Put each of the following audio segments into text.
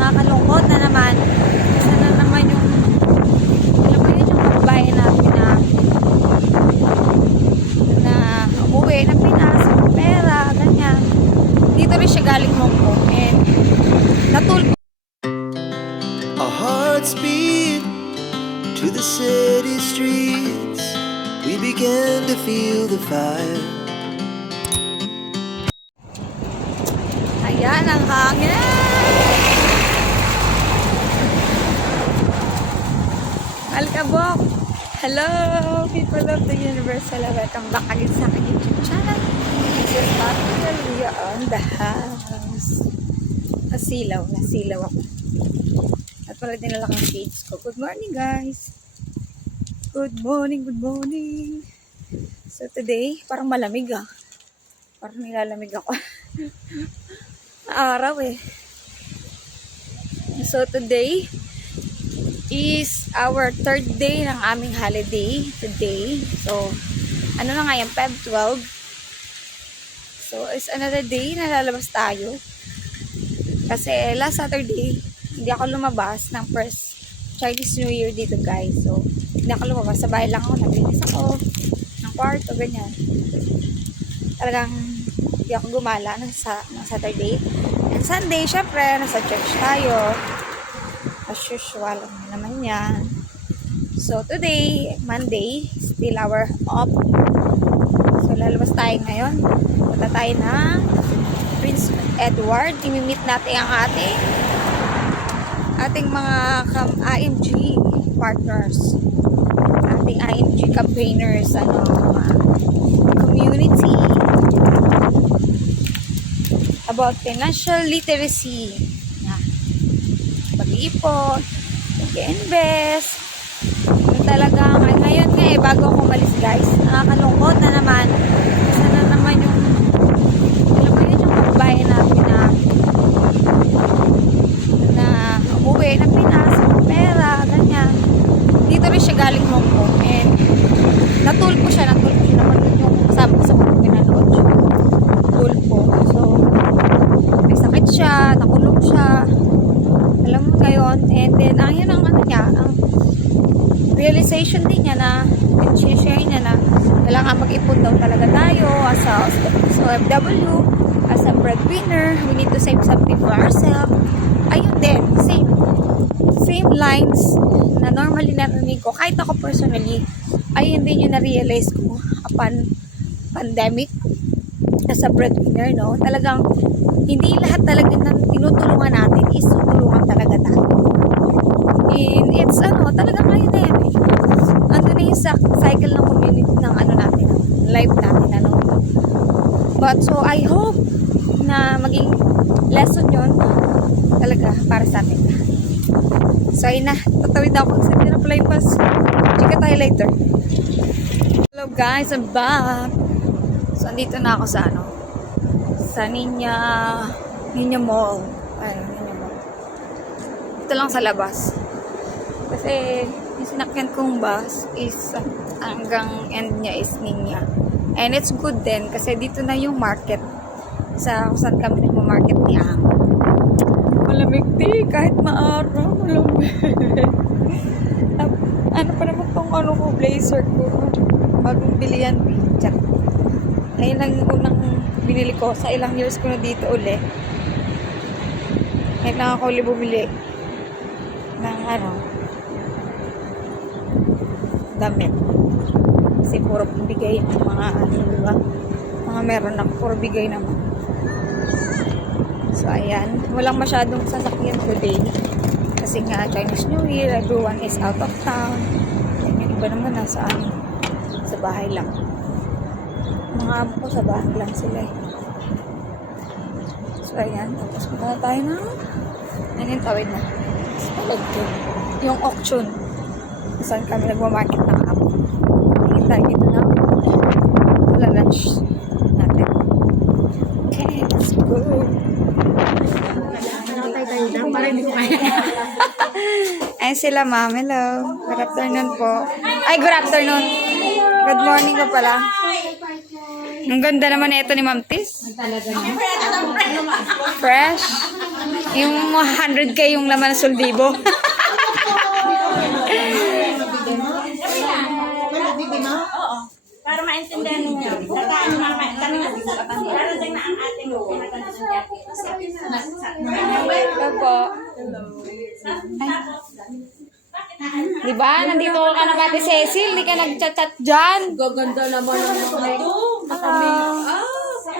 Nakakalungkot na naman. Isa na naman yung, alam mo yun, yung kababayan natin na umuwi ng Pinas, pera, ganyan. Dito rin siya galing Hong Kong. And natulpo. Our hearts beat to the city streets. We began to feel the fire. Ayan ang hangin. Alkabok. Hello, people of the Universal. Welcome back again sa aking YouTube channel. This is Matthew. We are on the house. Nasilaw ako. At wala dinala kang shades ko. Good morning, guys. Good morning. So today, parang malamig ah. Parang nilalamig ako. Araw eh. So today is our third day ng aming holiday today. So ano na nga yan, Feb 12. So it's another day na lalabas tayo. Kasi last Saturday hindi ako lumabas ng first Chinese New Year dito, guys. So hindi ako lumabas, sa bahay lang ako, naglinis ako ng kwarto, ganyan. Talagang hindi ako gumala ng Saturday. And Sunday, syempre, nasa church tayo. As usual, naman yan. So, today, Monday, still our off. So, lalabas tayo ngayon. Punta tayo ng Prince Edward. Imimit natin ang ating mga IMG partners. Ating IMG campaigners, community. About financial literacy. Pag-iipon, pag-invest. Talaga, ngayon nga bago ako umalis, guys, nakakalungkot na naman. Isa na naman yung, alam mo yun, yung kababayan natin na umuwi ng Pinas, pera, ganyan. Dito rin siya galing Hong Kong. And natulpo siya naman yung kasama ko sa mga pinanood siya. Tulpo. So, may sakit siya, nakulong siya. Alam mo ngayon, and then yun ang ang realization din niya na, and share niya na kailangan mag-ipon daw talaga tayo as a OFW, as a breadwinner. We need to save something for ourselves. Ayun din, same lines na normally narinig ko, kahit ako personally, ayun din yung na-realize ko upon pandemic as a breadwinner, no? Talagang hindi lahat talaga ng tinutulungan natin is tutulungan talaga tayo. And it's talagang ngayon na yan eh. Ando na yung cycle ng community ng natin, life natin, But so I hope na maging lesson yon talaga para sa atin. So ayun na, tatawid ako sa Nina Flypass. Chika tayo later. Hello guys, I'm back. So andito na ako sa sa Ninya Mall. Ayun, Ninya Mall. Ito lang sa labas. Kasi yung sinakyan kong bus is hanggang end niya is Ninya. And it's good din kasi dito na yung market sa kung saan kami nagma-market ni Ang. Malamig di, kahit maaraw, malamig. Ano pa naman tong ko, blazer ko. Bagong bili yan, chat. Ayun lang yung unang binili ko. Sa ilang years ko na dito uli. Ngayon lang ako uli bumili ng damit. Kasi puro bigay ng mga diba? Mga meron ako, puro bigay naman. So ayan, walang masyadong sasakyan today. Kasi nga Chinese New Year, everyone is out of town. And yung iba naman nasa sa bahay lang. Mga amo ko sa bahay lang sila eh. So ayan, tapos punta tayo na ayun, tawid na yung auction saan kami nagmamarket ng amo. Tingin tayo dito na wala lunch natin. Okay, let's go. Para hindi ko kaya. Ayun sila, ma'am. Hello. Good afternoon po. Ay, good afternoon. Good morning ko pala. Ang ganda naman ito ni Ma'am Tis. Fresh. Yung 100K yung laman ng soldibo. Para maintindihan niyo. Saka ang mama, kami na darating na ang ating Ito po. Diba? Nandito ka na Ate Cecil. Hindi ka nag-chat-chat dyan. Gaganda naman ang mga ito.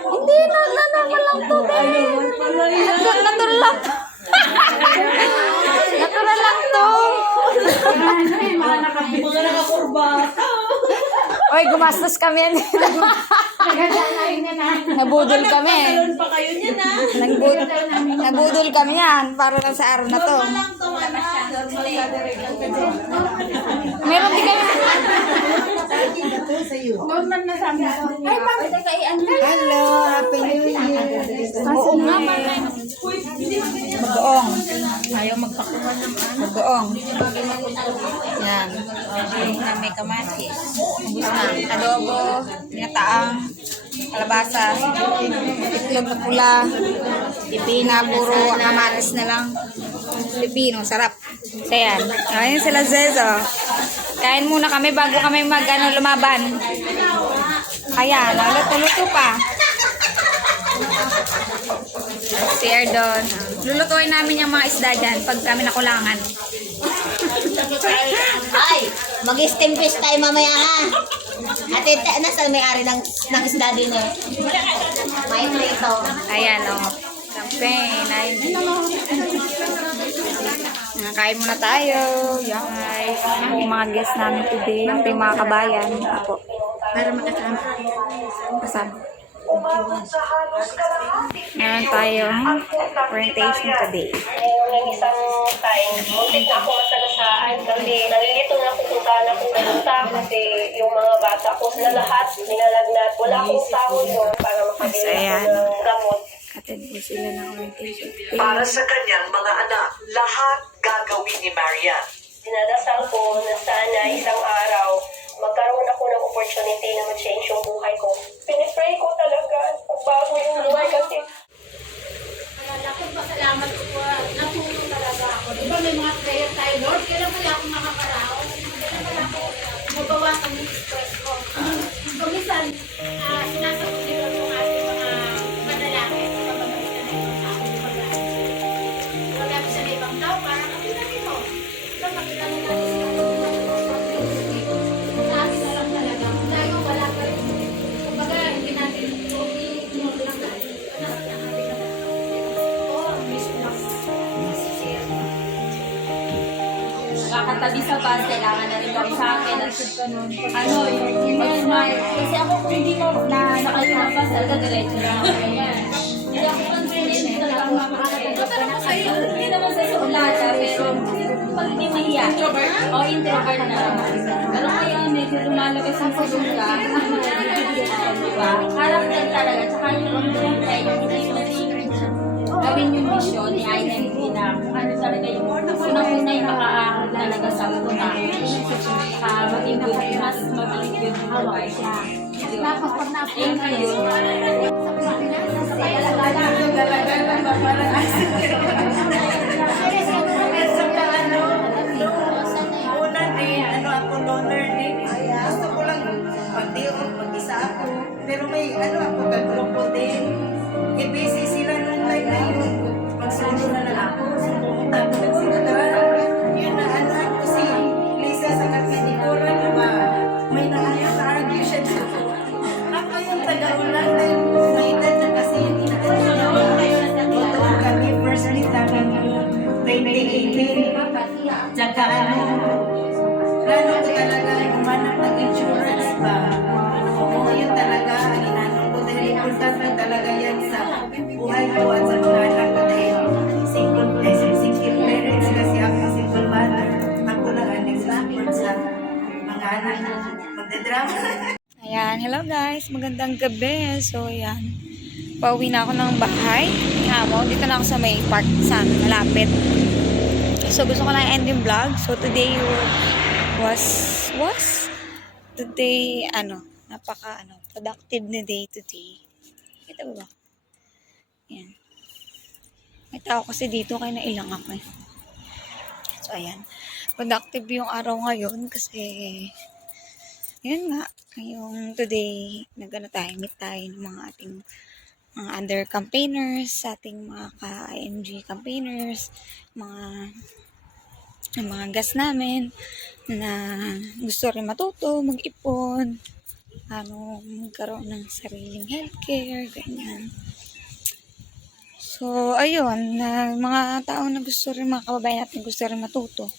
Hindi na naman lang to. Natural lang. Natural lang to. Mga nakakurba. Oy, gumastos kami. Nabudol kami. Talon pa kayo niyan ha. Nabudol kami yan para lang sa araw na to. Meron din kami. Normal na sabi ko. Ay, bakit kay Hello, Happy New Year. Buong naman. Bagoong. ayaw magpakuha ng Bagoong. Yan. na may kamatis. Ubus na. Adobo, ginataang, kalabasa, itlog na pula, pipina, puro kamatis na lang. Pipino, sarap. So yan. Ayun sila Zezo. Kain muna kami bago kami lumaban. Ayan, luto-luto pa. Si Erdon. Lulutuin namin yung mga isda dyan pag kami nakulangan. Ay, mag-steam fish tayo mamaya ha. Ate, nasa may-ari ng isda din eh. May prito. Ayan o. Champagne. Kain muna tayo. Yan guys. Yung mga guests namin today. Ito yung mga kabayan. Apo. Para makasama. Kasama. Meron tayo orientation today. Ng isang time, muntik na ako masagasaan kasi nalilito na ako kung saan ako pumunta kasi yung mga bata ko sila lahat ninalagnat. Wala akong sahod doon para makabili Ayan. ako ng gamot. Attend po sila ng orientation today. Para sa kanyang mga anak, lahat gagawin ni Marian. Dinadasal ko na sana isang araw magkaroon ako ng opportunity na mag-change yung buhay ko. Pinipray ko talaga bago yung buhay kasi Salamat po. Natulong talaga ako. Di ba may mga prayer tayo, Lord? Kailan pala ako makakaraon? Kailan pala ako mabawasan yung stress ko? Paminsan, sinasagot nila yung ating mga manalangin sa pamamagitan ng mga aking pag-aaral. Wala ko sa ibang tao, parang kapila nito. Diba makilala natin sila kung sa akin na lang talaga. Dahil wala pa rin. Kumbaga, hindi natin ignore lang natin. Nasa natin na Nakakatabi sa bus, kailangan na rin kami sa akin. Ano, yung smile. Kasi ako kung hindi mo na nakayo ng bus, talaga diretso lang ako. Hindi ako confident talaga ako makakatabi. Hindi naman sa suulata, pero pag hindi mahiya, o introvert na naman. Pero ngayon, medyo lumalabas ang pagulga. Diba? Character talaga, tsaka yung gawin yung mission ni identity na kung ano talaga yung unang-una yung makaahal talaga sa una. Maging good, mas maging good otherwise. Tapos pag nasa Ayun kayo. Una din, ako loner din. Gusto ko lang pag-diok, mag-isa ako. Pero may ako, kagrupo din. Busy sila nung time na yun. Mag-solo na lang ako. So, pumunta ako ng sinadaran. Yun na, ako si Lisa sa Katidikura na ba? May na-argue siya dito. Ako yung taga-ulan dahil may edad na kasi yung inaano niya. Totoo kami, first meet namin yung 2018. Tsaka plano ko talaga humanap ng insurance ba? Oo, yun talaga ang inanong ko dahil importante talaga yan sa buhay ko at sa mga anak ko dahil single parents kasi ako single mother. Ako lang ang nag-support sa mga anak ko. Magdadrama. Ayan, hello guys. Magandang gabi. So, ayan. Pauwi na ako ng bahay. Dito na ako sa may park sa malapit. So, gusto ko lang end yung vlog. So, today today, productive na day today. Kita ba? Ayan. May tao kasi dito kaya nailang ako eh. So, ayan. Productive yung araw ngayon kasi yun nga, yung today, meet tayo ng mga ating mga other campaigners, ating mga ka-IMG campaigners, mga guests namin na gusto rin matuto, mag-ipon, magkaroon ng sariling healthcare, ganyan. So, ayun, mga tao na gusto rin, mga kababayan natin gusto rin matuto.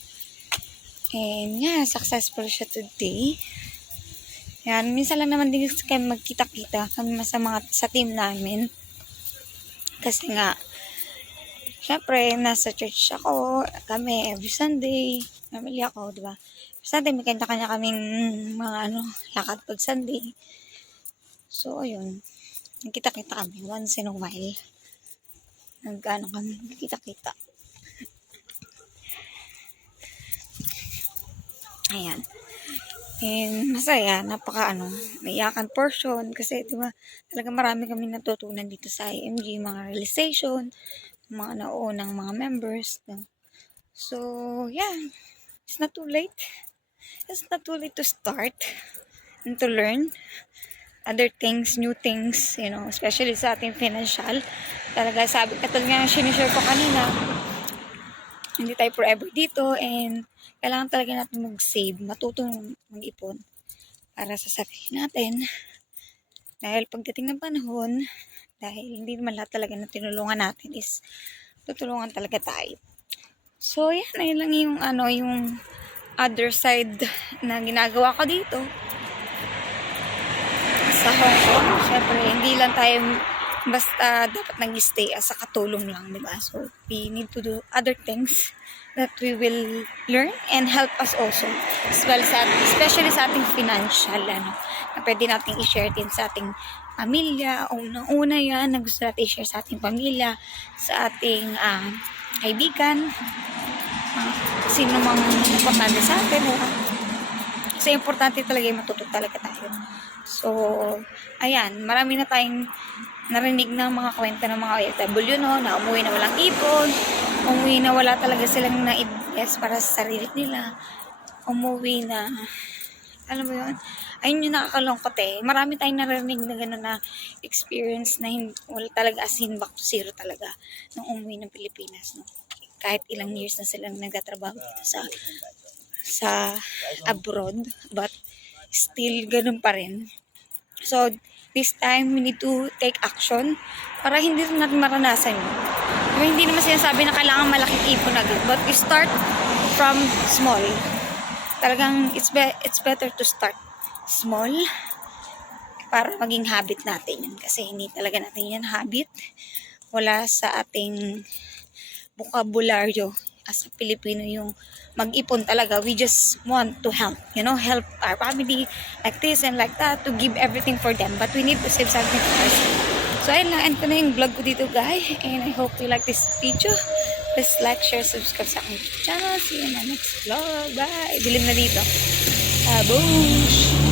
And yeah, successful siya today. Yan, minsan lang naman din kami magkita-kita kami sa team namin. Kasi nga, syempre, nasa church ako, kami every Sunday, family ako, diba? Sunday, may kanya-kanya kaming mga lakad pag Sunday. So, ayun, nagkita-kita kami once in a while. Kami, nagkita-kita. Ayan. And masaya, may iyakan portion kasi diba, talaga marami kami natutunan dito sa IMG, mga realization, mga naunang mga members. No? So, yeah, it's not too late. It's not too late to start and to learn other things, new things, especially sa ating financial. Talaga katulad nga sinishare ko kanina, hindi tayo forever dito and kailangan talaga natin mag-save, matutong mag-ipon para sa sarili natin. Dahil pagdating ng panahon, dahil hindi naman lahat talaga na tinulungan natin is tutulungan talaga tayo. So, yan lang yung yung other side na ginagawa ko dito. Sa Hong Kong, syempre, hindi lang tayo basta dapat nag-stay as a katulong lang, diba? So, we need to do other things that we will learn and help us also, as well especially sa ating financial, na pwede natin i-share din sa ating pamilya. Unang-una yan, na gusto natin i-share sa ating pamilya, sa ating kaibigan, sino mang importante sa atin, diba? Kasi importante talaga yung matuto talaga tayo. So, ayan, marami na tayong narinig ng mga kwento ng mga OFW, na umuwi na walang ipon, umuwi na wala talaga silang na-invest para sa sarili nila, umuwi na, alam mo yun, ayun yung nakakalungkot eh. Marami tayong narinig na gano'n na experience na wala talaga as in back to zero talaga nung umuwi ng Pilipinas, no? Kahit ilang years na silang nagtatrabaho sa abroad, but still ganun pa rin. So, this time, we need to take action para hindi rin natin maranasan yun. Pero hindi naman sinasabi na kailangan malaking ipon agad, but we start from small. Talagang, it's better to start small para maging habit natin yun. Kasi hindi talaga natin yan habit. Wala sa ating bokabularyo as a Pilipino yung mag-ipon talaga. We just want to help, help our family like this and like that, to give everything for them. But we need to save something for ourselves. So, ayun lang. End ko na yung vlog ko dito, guys. And I hope you like this video. Please like, share, subscribe sa aking channel. See you in my next vlog. Bye! Dilim na dito. Boosh!